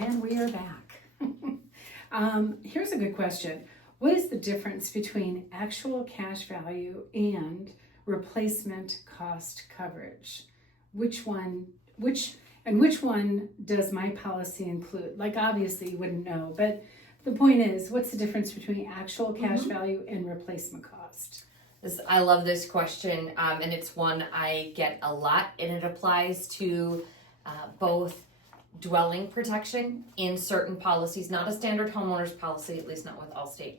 And we are back. Here's a good question. What is the difference between actual cash value and replacement cost coverage? Which one does my policy include? Like, obviously you wouldn't know, but the point is, what's the difference between actual cash value and replacement cost? I love this question, and it's one I get a lot, and it applies to both dwelling protection in certain policies, not a standard homeowner's policy, at least not with Allstate.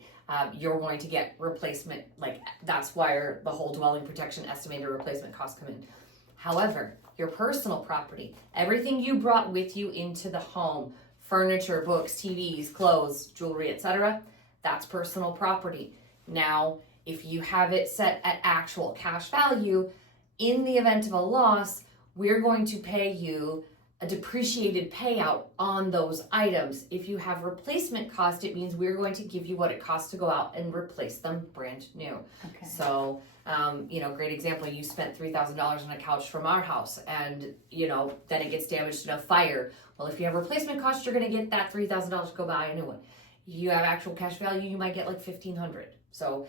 You're going to get replacement, like that's why the whole dwelling protection estimated replacement costs come in. However, your personal property, everything you brought with you into the home, furniture, books, TVs, clothes, jewelry, etc., that's personal property. Now, if you have it set at actual cash value, in the event of a loss, we're going to pay you a depreciated payout on those items. If you have replacement cost, it means we're going to give you what it costs to go out and replace them brand new. Okay. So, great example, you spent $3,000 on a couch from our house and, then it gets damaged in a fire. Well, if you have replacement cost, you're gonna get that $3,000 to go buy a new one. You have actual cash value, you might get like $1,500. So,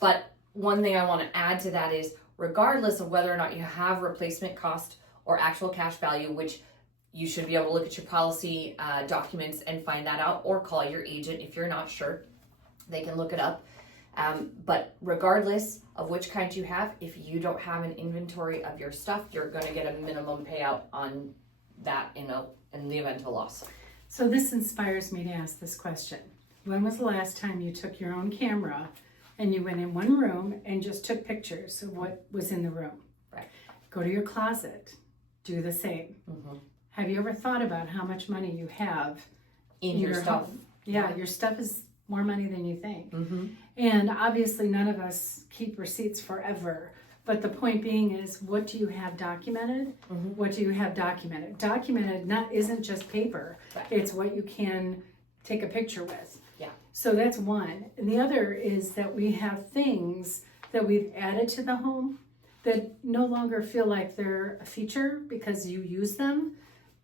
but one thing I wanna add to that is, regardless of whether or not you have replacement cost or actual cash value, which you should be able to look at your policy documents and find that out, or call your agent if you're not sure. They can look it up. But regardless of which kind you have, if you don't have an inventory of your stuff, you're going to get a minimum payout on that in the event of a loss. So this inspires me to ask this question. When was the last time you took your own camera and you went in one room and just took pictures of what was in the room? Right. Go to your closet. Do the same. Mm-hmm. Have you ever thought about how much money you have in your stuff? Home? Yeah, your stuff is more money than you think. Mm-hmm. And obviously none of us keep receipts forever. But the point being is, what do you have documented? Mm-hmm. What do you have documented? Documented isn't just paper. Right. It's what you can take a picture with. Yeah. So that's one. And the other is that we have things that we've added to the home that no longer feel like they're a feature because you use them,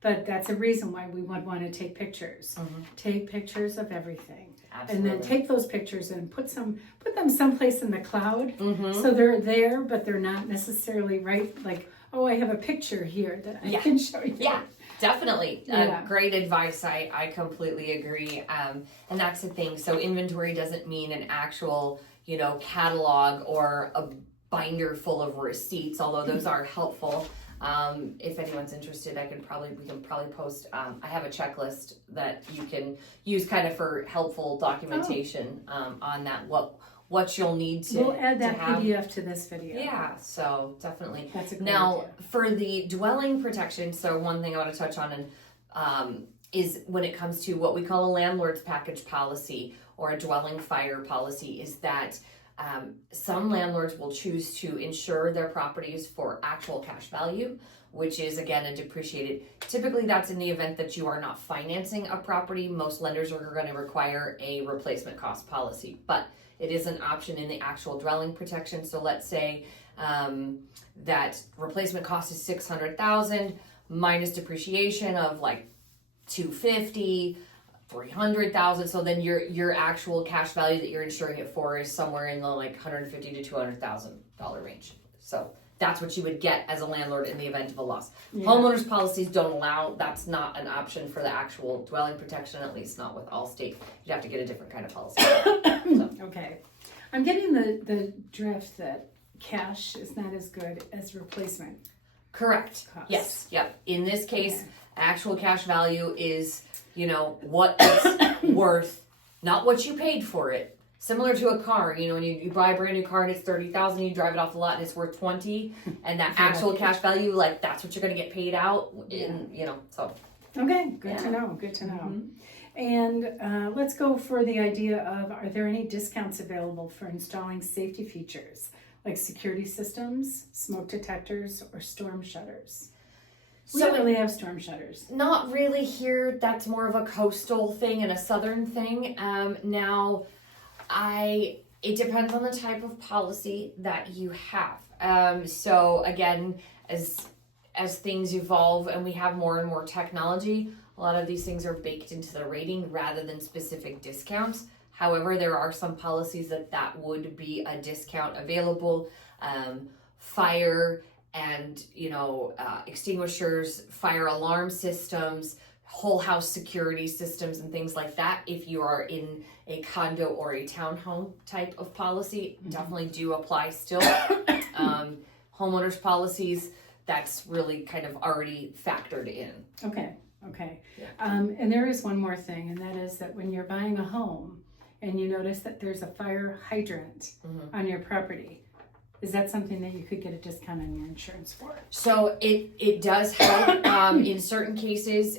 but that's a reason why we would want to take pictures. Mm-hmm. Take pictures of everything. Absolutely. And then take those pictures and put them someplace in the cloud. Mm-hmm. So they're there, but they're not necessarily right. Like, oh, I have a picture here that I can show you. Yeah, definitely. Great advice. I completely agree. And that's the thing. So inventory doesn't mean an actual, catalog or a binder full of receipts, although those are helpful. If anyone's interested, we can probably post, I have a checklist that you can use kind of for helpful documentation on that, what you'll need to We'll add that PDF to this video. Yeah, so definitely. That's a great Now, idea. For the dwelling protection, so one thing I want to touch on is when it comes to what we call a landlord's package policy or a dwelling fire policy, is that some landlords will choose to insure their properties for actual cash value, which is again a depreciated. Typically that's in the event that you are not financing a property. Most lenders are going to require a replacement cost policy, but it is an option in the actual dwelling protection. So let's say that replacement cost is $600,000 minus depreciation of like $250,000. $300,000, so then your actual cash value that you're insuring it for is somewhere in the like $150,000 to $200,000 range. So that's what you would get as a landlord in the event of a loss. Yeah. Homeowners policies don't allow, that's not an option for the actual dwelling protection, at least not with Allstate. You'd have to get a different kind of policy. Okay. I'm getting the drift that cash is not as good as replacement. Correct. Cost. Yes. Yep. In this case, actual cash value is what it's worth, not what you paid for it. Similar to a car, when you buy a brand new car and it's $30,000, you drive it off the lot and it's worth $20,000, and that actual cash value, like that's what you're going to get paid out. So. Okay, good to know. Good to know. Mm-hmm. And let's go for the idea of: are there any discounts available for installing safety features like security systems, smoke detectors, or storm shutters? We don't really have storm shutters. Not really here. That's more of a coastal thing and a southern thing. Now, it depends on the type of policy that you have. So again, as as things evolve and we have more and more technology, a lot of these things are baked into the rating rather than specific discounts. However, there are some policies that would be a discount available. Fire and, extinguishers, fire alarm systems, whole house security systems and things like that. If you are in a condo or a townhome type of policy, definitely do apply still. Homeowners policies, that's really kind of already factored in. Okay. Yeah. And there is one more thing, and that is that when you're buying a home and you notice that there's a fire hydrant on your property, is that something that you could get a discount on your insurance for? So it does help in certain cases,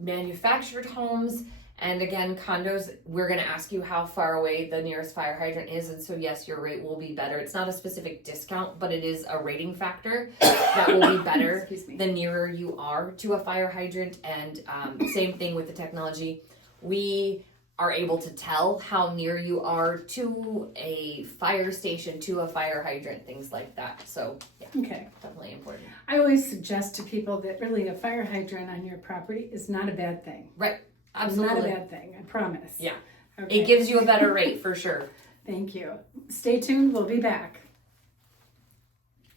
manufactured homes, and again, condos, we're going to ask you how far away the nearest fire hydrant is. And so yes, your rate will be better. It's not a specific discount, but it is a rating factor that will be better the nearer you are to a fire hydrant. And same thing with the technology. We are able to tell how near you are to a fire station, to a fire hydrant, things like that. So yeah, Okay. definitely important. I always suggest to people that really a fire hydrant on your property is not a bad thing. Right. It's Absolutely. not a bad thing, I promise. Yeah. Okay. It gives you a better rate for sure. Thank you. Stay tuned, we'll be back.